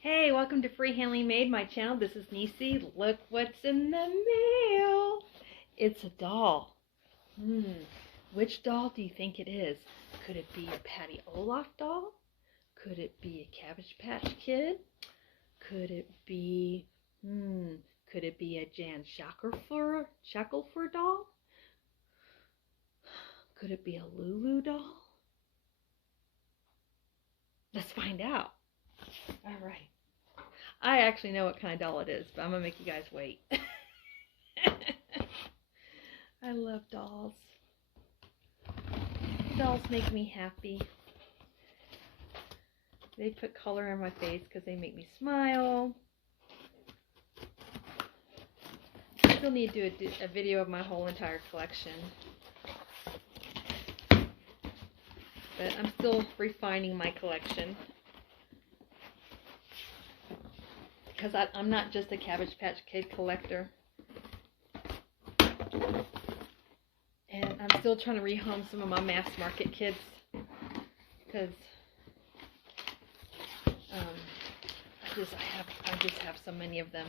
Hey, welcome to Free Handling Made, my channel. This is Nisi. Look what's in the mail. It's a doll. Which doll do you think it is? Could it be a Paty Ollaif doll? Could it be a Cabbage Patch Kid? Could it be, could it be a Jan Shackelford doll? Could it be a Lulu doll? Let's find out. All right. I actually know what kind of doll it is, but I'm going to make you guys wait. I love dolls. Dolls make me happy. They put color in my face because they make me smile. I still need to do a video of my whole entire collection. But I'm still refining my collection. Because I'm not just a Cabbage Patch Kid collector. And I'm still trying to rehome some of my mass market kids. Because I just have so many of them.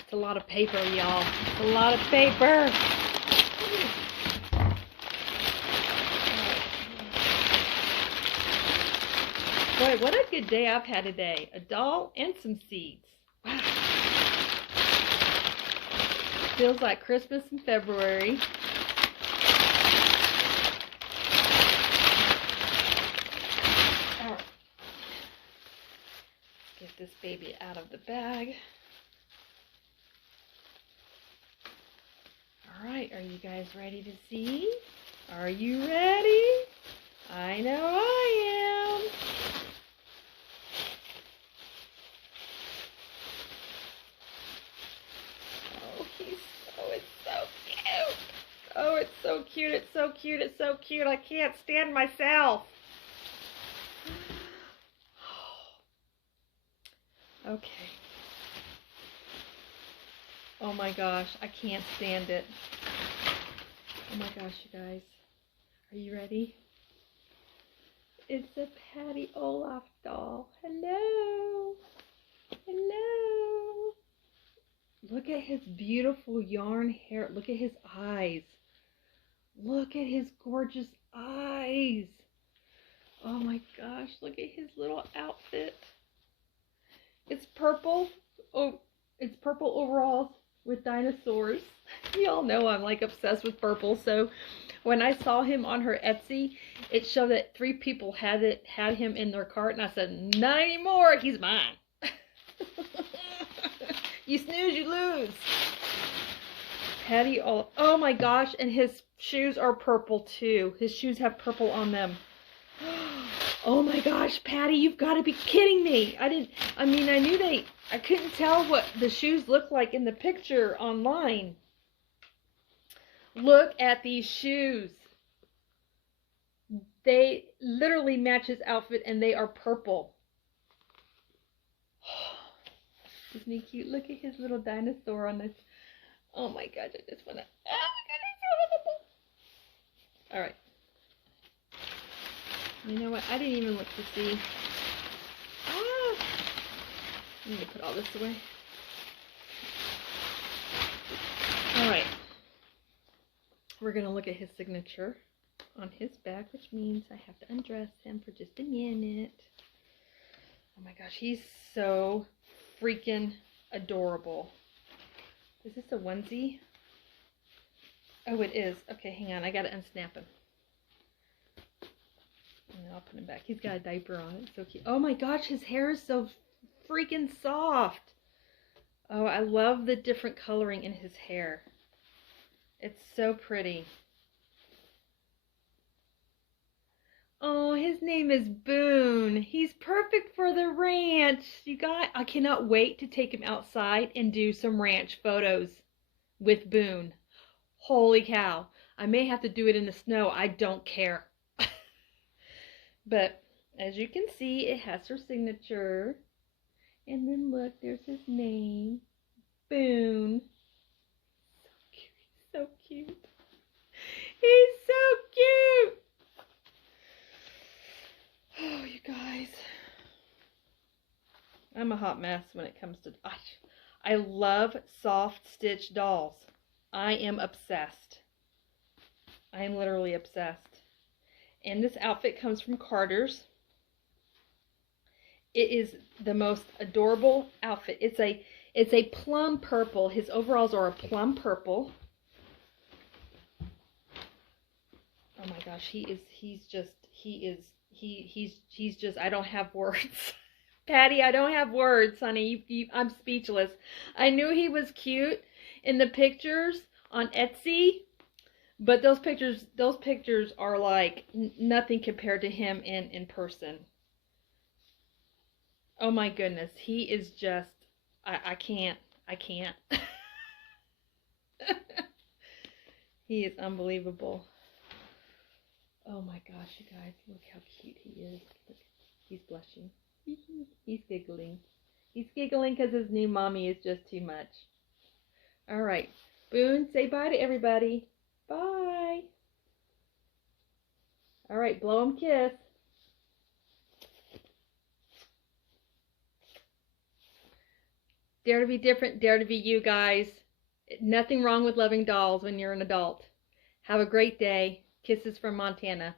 It's a lot of paper, y'all. It's a lot of paper. Boy, what a good day I've had today. A doll and some seeds. Wow. Feels like Christmas in February. All right. Let's get this baby out of the bag. All right, are you guys ready to see? Are you ready? I know I am. Oh, it's so cute. It's so cute. It's so cute. I can't stand myself. Okay. Oh my gosh, I can't stand it. Oh my gosh, you guys. Are you ready? It's a Paty Ollaif doll. Hello. Hello. Look at his beautiful yarn hair. Look at his eyes. Look at his gorgeous eyes. Oh my gosh, look at his little outfit. It's purple. Oh, it's purple overalls with dinosaurs. Y'all know I'm like obsessed with purple, so when I saw him on her Etsy, it showed that 3 people had him in their cart, and I said, not anymore, he's mine. You snooze, you lose. Paty Ollaif. Oh my gosh, and his shoes are purple too. His shoes have purple on them. Oh my gosh, Paty, you've got to be kidding me. I couldn't tell what the shoes looked like in the picture online. Look at these shoes. They literally match his outfit, and they are purple. Isn't he cute? Look at his little dinosaur on this. Oh my gosh, I just want to. Oh my god, it's so adorable. Alright. You know what? I didn't even look to see. Ah! I need to put all this away. Alright. We're going to look at his signature on his back, which means I have to undress him for just a minute. Oh my gosh, he's so freaking adorable. Is this a onesie? Oh, it is. Okay, hang on. I gotta unsnap him. And then I'll put him back. He's got a diaper on. It's so cute. Oh my gosh, his hair is so freaking soft. Oh, I love the different coloring in his hair. It's so pretty. Oh, his name is Boone. He's perfect for the ranch. You guys, I cannot wait to take him outside and do some ranch photos with Boone. Holy cow. I may have to do it in the snow. I don't care. But as you can see, it has her signature. And then look, there's his name. Boone. So cute. So cute. He's so cute. I'm a hot mess when it comes to... I love soft stitch dolls. I am obsessed. I am literally obsessed. And this outfit comes from Carter's. It is the most adorable outfit. It's a plum purple. His overalls are a plum purple. Oh my gosh, he's just, I don't have words. Patty, I don't have words, honey. I'm speechless. I knew he was cute in the pictures on Etsy, but those pictures are like nothing compared to him in person. Oh my goodness, he is just, I can't. He is unbelievable. Oh my gosh, you guys, look how cute he is. Look, he's blushing. He's giggling. He's giggling because his new mommy is just too much. All right, Boone, say bye to everybody. Bye. All right, blow him kiss. Dare to be different, dare to be you, guys. Nothing wrong with loving dolls when you're an adult. Have a great day. Kisses from Montana.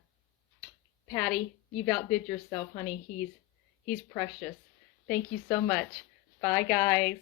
Patty, you've outdid yourself, honey. He's precious. Thank you so much. Bye, guys.